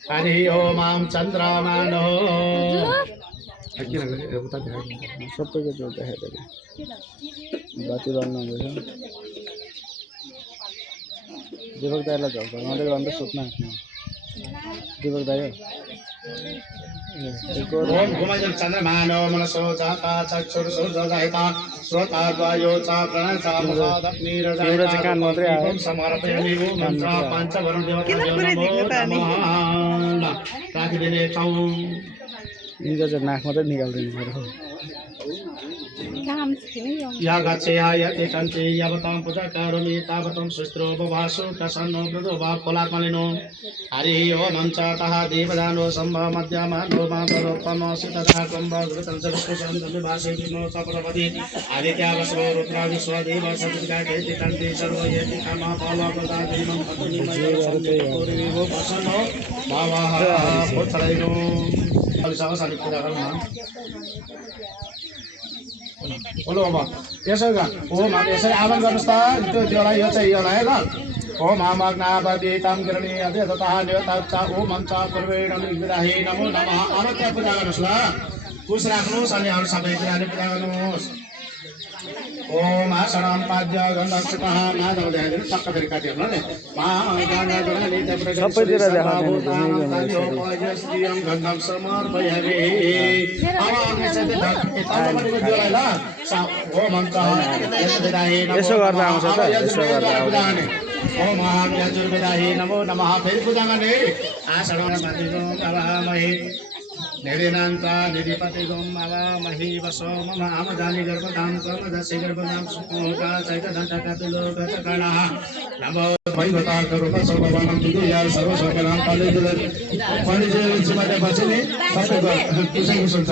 हरि ओम चन्द्रमानो सबैको त्यो देखाइदिएको बाती बाल्नु हुँदैछ दीपक दाईलाई झल्का मात्रै भन्दा सुत्न आफ्नो दीपक दाई ओम घुमजन चन्द्रमानो मनसो जाता चक्षुर्सुर्जयता श्रोताद्वायो च प्रणसा मुखादग्निरजयता ओम समर्पयामि ओम मन्त्र पञ्चवर्ण देवता नमः राखिदिने छौँ यिनको चाहिँ नाक मात्रै निकालिदिनु पर्यो या गच्छेय तिष्ठन्ति यावतां पूजा करोमि तावतं सुस्त्रो बभासो प्रसन्नो मृदो वा फलात्मलिनो हरि ओम तः देवदानो सम्भव मध्यमानो मातरोत्तमोऽसि तथा कुम्भघृतं च विष्णुसन्दमिभासे विष्णु सप्रपदि आदित्यावसरो रुद्रादिस्वदेव सविताके तिष्ठन्ति सर्वो यति कामः फलप्रदादिनं पतुनिमयो प्रसन्नो भावः पुत्रैनो साली पूजा गर्नु बोलो अब यसो ओम यसरी आह्वान गर्नुहोस् त त्योलाई यो चाहिँ योलाई है ल ओम आमग्नावदितं गिरणी अध्यतः नियतच्च ओम च पूर्वेण विराहे नमो नमः अब त्यहाँ पूजा गर्नुहोस् ल खुस राख्नुहोस् अनि अरू सबै कुराले पूजा गर्नुहोस् ओम आषाढं पाद्य गन्धक्षुतः माधव ध्यान टक्क फेरि काटिहाल्नु नि सबैतिर देखाउँदैन गन्धं समर्पयामि यसो गर्दा आउँछ त यसो गर्दा आउँछ ओम यजुर्वेदाहि नमो नमः फेरि पूजा गर्ने आषाढं पाद्य निधिनान्ता निधिपतिगं मही वसो मम आमदानि गर्भधाम कर्मदस्य गर्भधाम सुखोका चैतदन्तकपिलोकचकणः नमो भैवता करुपसोभवनं विदुया सर्वसकलां पालिजयचिमते बचने सबैको किसिम सुन्छ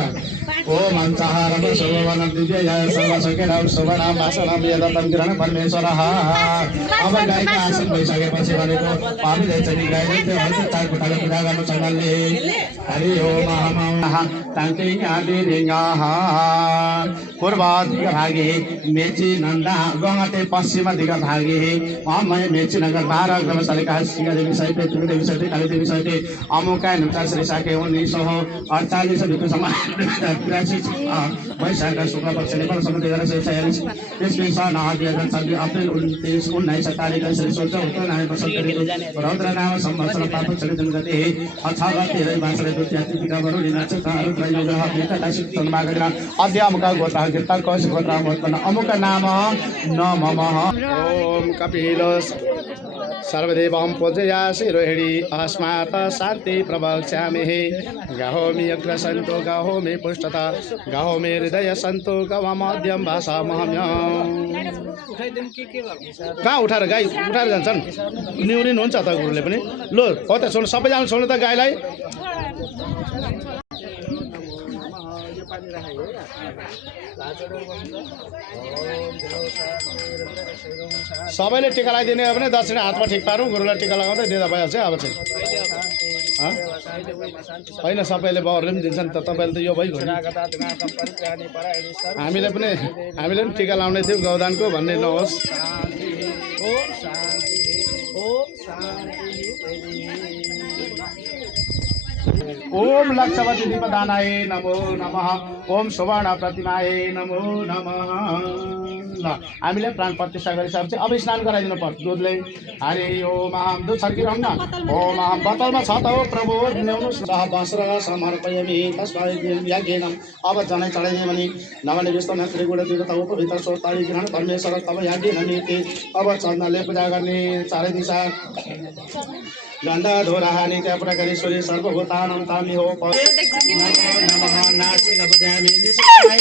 ओम अन्तहारम सोभवनं दिव्यया सर्वसकलां सुवर्णां वासनां यदतं ग्रहण परमेश्वरः अब गाईको आसन भइसकेपछि भनेको पापीले चाहिँ गाईले त्यो हल्का चार खुट्टाले पूजा गर्नु सँगले हरि ओम पूर्व दिगभागे मेची नन्दा गङ्गटे पश्चिम दिगभागे अमय मेची नगर 12 ग्रमशालिका सिंहदेवी सहित तुलदेवी सहित कालीदेवी सहित अमुका नुचा श्री साके 1948 भित्रसम्म 83 वैशाख शुक्ल पक्ष नेपाल सम्म 2046 त्यसपछि सन् 2026 अप्रिल 19 तारिक श्री सोच उत्तर नारायण बसन्त ऋतु रौद्र नाम संवत्सर पाप चलित गते अथवा 13 मासले द्वितीय तिथिका वरुणी नक्षत्रहरू त्रैलोग्रह विकटाशित जन्मागेर अद्य अमुका गोत्र कीर्ता कौश गोत्र उत्पन्न अमुक नाम नमः ओम कपिलो सर्वदेवं पूजयासि रोहिणी अस्मात् शान्ति प्रवक्ष्यामि गाहो मे अग्र सन्तो गाहो मे पुष्टता गाहो मे हृदय सन्तो गवामध्यम भाषा महम्यम कहाँ उठाएर गाई उठाएर जान्छन् निउरिन हुन्छ त गुरुले पनि लो हो त सुन्नु सबैजना सुन्नु त गाईलाई सबैले टिका लगाइदिने हो भने दक्षिणा हातमा ठिक पारौँ गुरुलाई टिका लगाउँदै दिँदा भइहाल्छ अब चाहिँ होइन सबैले बाउहरूले पनि दिन्छन् त तपाईँले त यो भइगयो हामीले पनि टिका लाउने थियौँ गौदानको भन्ने नहोस् ओम लक्षवती दीपदानाय नमो नमः ओम सुवर्ण प्रतिमाय नमो नमः ल हामीले प्राण प्रतिष्ठा गरिसकेपछि अब स्नान गराइदिनु पर्छ दुधले हरि ओम अहम दुध छर्किरहन्न ओम अहम बोतलमा छ त हो प्रभु ल्याउनु सह वस्त्र समर्पयामि तस्मै याज्ञेन अब जनै चढाइदियो भने नवने विष्णु त्रिगुण देवता उपभित्र सोताली ग्रहण परमेश्वर तब याज्ञेन निति अब चन्दनले पूजा गर्ने चारै दिशा गन्धा धोरा नित्य प्रकारेश्वरी सर्वभूतानां तामि हो नमः नाचि नबुद्यामि निसहाय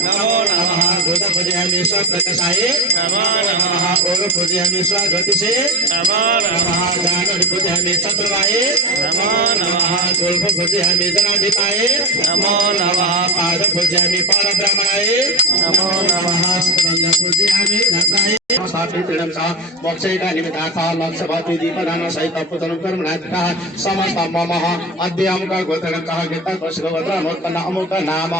नमो नमः उत्तर पूजयामि स्वप्रकाशाय नमो नमः ओम पूजयामि स्वज्योतिषे नमो नमः जानुरि पूजयामि चन्द्रमाय नमो नमः गोल्फ पूजयामि जनाधिपाय नमो नमः पाद पूजयामि परब्रह्मणाय नमो नमः स्तंभ पूजयामि रत्नाय स्थापितं च मोक्षैका निमित्तार्थ लक्ष्यवती दीपदान सहित पूजनं कर्मणाधिका समस्त मम अद्यमक गोत्रकः गीता गोत्र नोत्पन्न अमुक नाम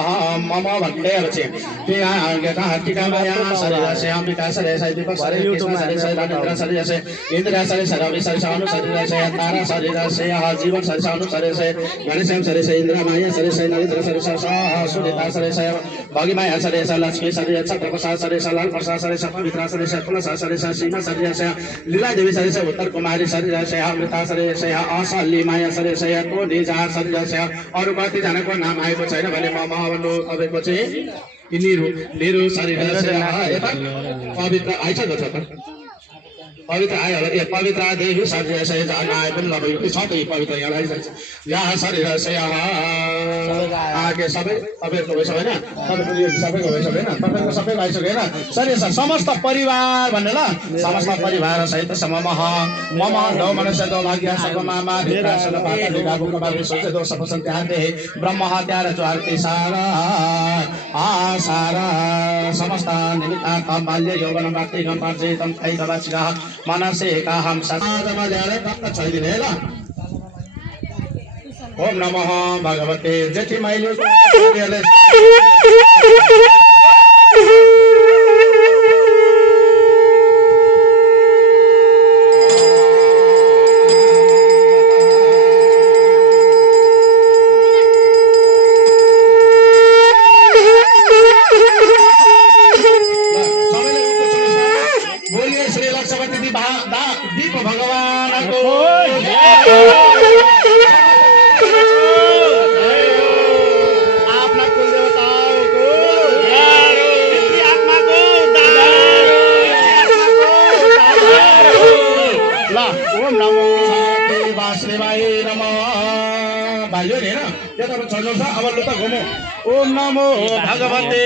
मम वन्दे रचे तेया गीता टीकामया शरीरस्य अंबिका शरीरस्य दीपक शरीरस्य शरीरस्य राजेन्द्र शरीरस्य इंद्र शरीरस्य रवि शरीरस्य अनु शरीरस्य तारा शरीरस्य जीवन शरीरस्य अनु शरीरस्य गणेश शरीरस्य इंद्र माया शरीरस्य नरेंद्र शरीरस्य सूर्यता शरीरस्य भगिमाया शरीरस्य लक्ष्मी शरीरस्य प्रकाश शरीरस्य लाल प्रसाद शरीरस्य पवित्र शरीरस्य तुलसा शरीरस्य सीमा शरीरस्य लीला देवी शरीरस्य उत्तर कुमारी शरीरस्य अमृता शरीरस्य असली माया शरीरस्य को निजा शरीरस्य अरु कति जनाको नाम आएको छैन भने म भन्नु तपाईको चाहिँ यिनीहरू मेरो शरीरस्य पवित्र आइछ त पवित्र आयो होला पवित्र देवी शरीरस्य आए पनि लगायो छ त पवित्र यहाँ आइसक्छ यहाँ शरीरस्य आगे सबै तपाईहरुको भइसक्यो हैन तपाईको यो सबैको भइसक्यो हैन तपाईको सबैको आइसक्यो हैन शरीर समस्त परिवार भन्ने ल समस्त परिवार सहित सममह मम दो मनुष्य दो भाग्य सकमामा विकासन पात्र गाबुक बाबु सोच दो सपसन त्याते ब्रह्म हत्यार ज्वारति सारा सारा समस्त निमित्त बाल्य यौवन भक्ति गम पार्जितम कैदवाचिका मनसे का हम सदामा ल्याएर कत्त छैदिने ल ओम नमः भगवते जति मैले बोलिए श्री लक्ष्मणपति दीप भगवान को ओम नमो वासुदेवाय नमः भाइयो नि हैन यो त चल्नु छ अब लु त घुमौ ओम नमो भगवते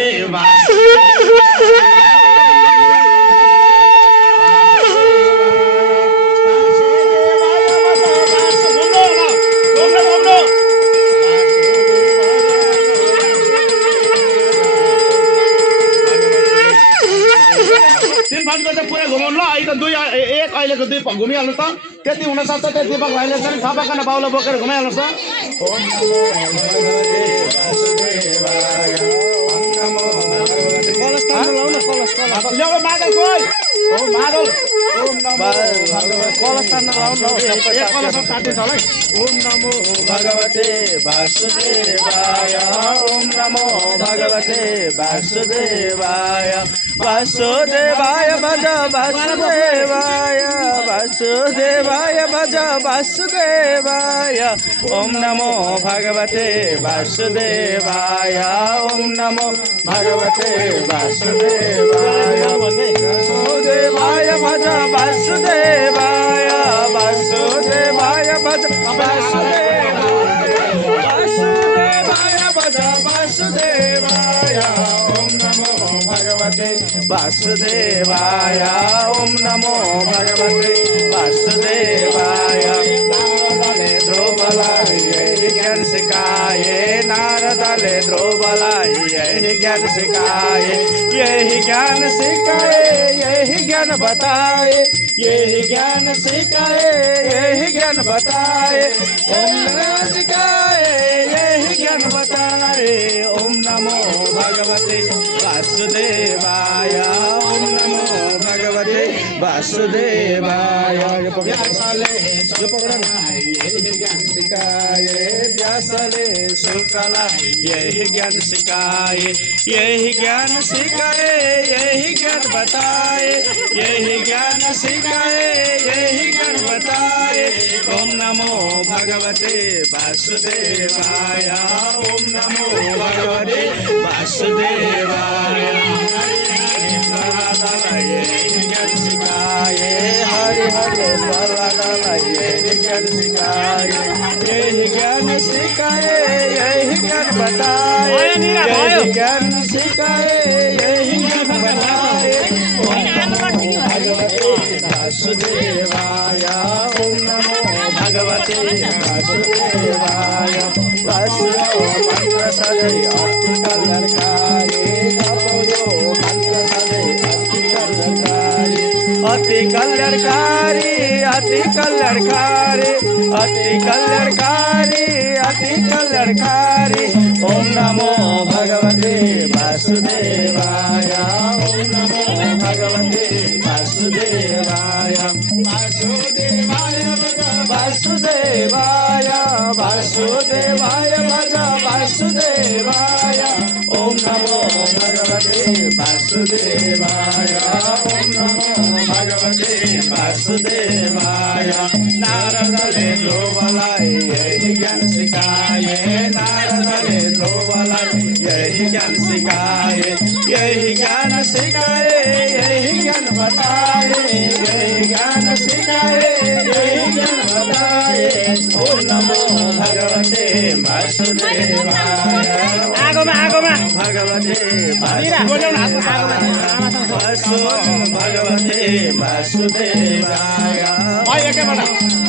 पुरै घुमाउनु ल अहिले त दुई एक अहिलेको दुई घुमिहाल्नु त त्यति हुन सक्छ त्यो दीपक भाइले चाहिँ थपकन बाउलो बोकेर घुमाइहाल्नु त ल्याउ मादल कोही ओम मादल ओम नमो कलश तान्न लाउनु एक कलश काटिन्छ होला ओम नमो भगवते वासुदेवाय ओम नमो भगवते वासुदेवाय वासुदेवाय भज वासुदेवाय वासुदेवाय भज वासुदेवाय ओम नमो भगवते वासुदेवाय ओम नमो भगवते वासुदेवाय वासुदेवाय भज वासुदेवाय वासुदेवाय भज वासुदेवाय भज वासुदेवाय ओम नमो भगवते वासुदेवाय ओम नमो भगवते वासुदेवाय नारदले ध्रुवलाई यही ज्ञान सिकाए नारदले ध्रुवलाई यही ज्ञान सिकाए यही ज्ञान सिकाए यही ज्ञान बताए यही ज्ञान सिकाए यही ज्ञान बताए ओम नमः सिकाए यही ज्ञान बताए ओम नमो भगवते वासुदेवाय ओम नमो भगवते वासुदेवाय व्यासले यही ज्ञान सिकाए व्यासले शुक्लाई यही ज्ञान सिकाए यही ज्ञान सिकाए यही ज्ञान बताए यही ज्ञान सिकाए यही ज्ञान बताए ओम नमो भगवते वासुदेवाय ओम नमो भगवते वासुदेवाय यही ज्ञान सिकाए हरे हरे यही ज्ञान सिकाए यही ज्ञान सिकाए यही ज्ञान बताए यही ज्ञान सिकाए यही ज्ञान वासुदेवाय ओम नमो भगवते वासुदेवाय वासुदेव मंत्र सदै अति कल्याणकारी जपो यो मंत्र सदै अति कल्याणकारी अति कल्याणकारी अति कल्याणकारी अति कल्याणकारी ओम नमो भगवते वासुदेवाय ओम नमो भगवते वासुदेवाय वासुदेवाय वासुदेवाय वासुदेवाय भज वासुदेवाय ओम नमो भगवते वासुदेवाय ओम नमो भगवते वासुदेवाय नारदले ध्रुवलाई यही ज्ञान सिकाए नारदले ध्रुवलाई यही ज्ञान सिकाए यही ज्ञान सिकाए यही ज्ञान बताए यही ज्ञान सिकाए यही ज्ञान बताए ओम नमो भगवते वासुदेवाय आगोमा भगवते भगवते वासुदेवाय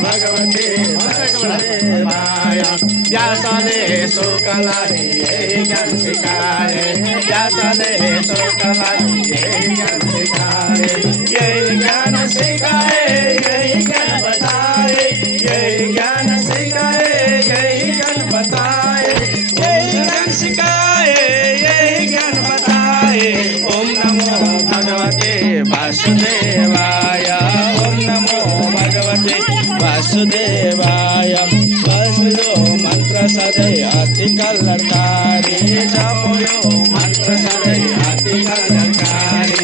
भगवते वासुदेवाय व्यासले शुकलाई यही ज्ञान सिकाए व्यासले शुकलाई यही ज्ञान सिकाए यही ज्ञान सिकाए यही ज्ञान बताए यही ज्ञान सिकाए यही ज्ञान बताए यही ज्ञान सिकाए यही ज्ञान बताए ओम नमो भगवते वासुदेवाय ओम नमो भगवते वासुदेवाय वासुदेव मंत्र सदै अति कल्याणकारी जपो यो मंत्र सदै अति कल्याणकारी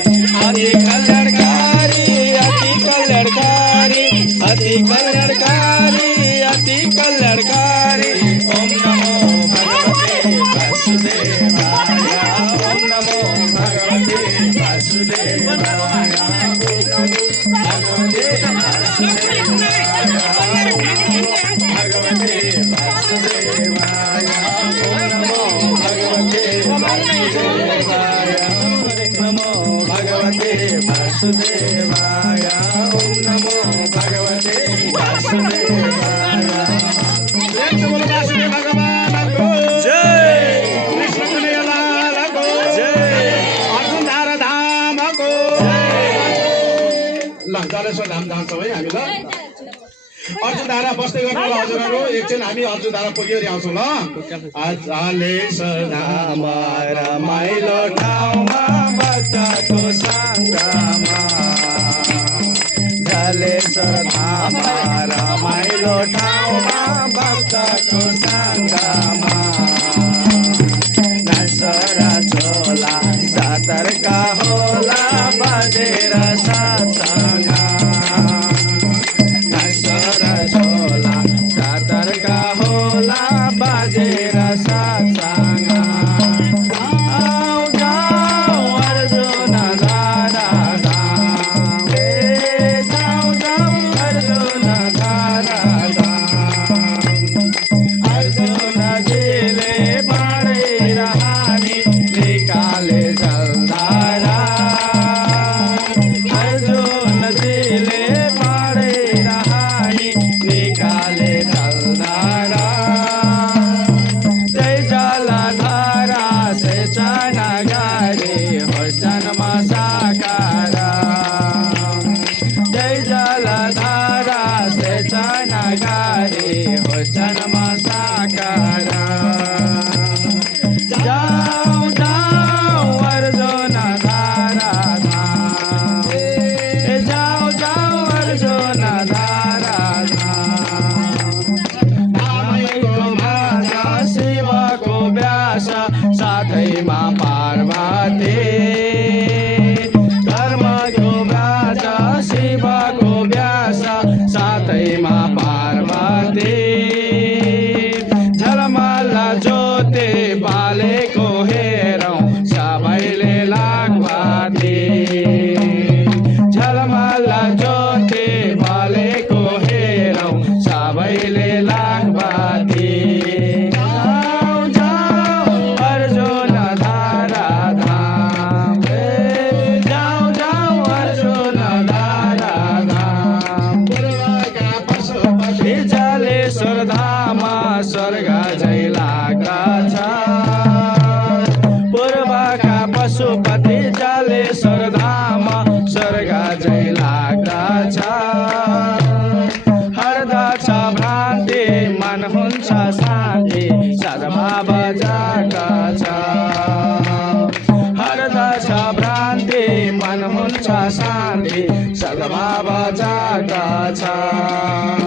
अति कल्याणकारी अति कल्याणकारी अति कल्याणकारी अति कल्याणकारी ओम नमो भगवते वासुदेवाय ओम नमो भगवते वासुदेवाय ओम नमो भगवते भगवते वासुदेवाय ओम नमो भगवते वासुदेवाय नमो भगवते वासुदेवाय ओम नमो भगवते वासुदेवाय भगवान को जय कृष्ण कन्हैयालाल को जय अर्जुन धारा धाम को ल जलेश्वर धाम जान्छौँ है हामी ल अर्जुन धारा बस्दै गर्नु होला हजुरहरू एकछिन हामी अर्जुन धारा पुगिवरी आउँछौँ ल जलेश्वर धाम रमाइलो ठाउँमा भक्तको सङ्गमा जलेश्वर धाम रमाइलो ठाउँमा भक्तको सङ्गमा नसरा चोला सतर्का होला बजेर सत्सङ्ग नसरा चोला सतर्का होला बजेर सत्सङ्ग आऊ जाऊ अर्जुन धारा धाम जाऊ जाऊ अर्जुन धारा धाम अर्जुनजीले बाँडेर हानी निकाले जलधारा जाका छ हरदश भ्रान्ति मन हुन्छ शान्ति सद्भाव जाका छ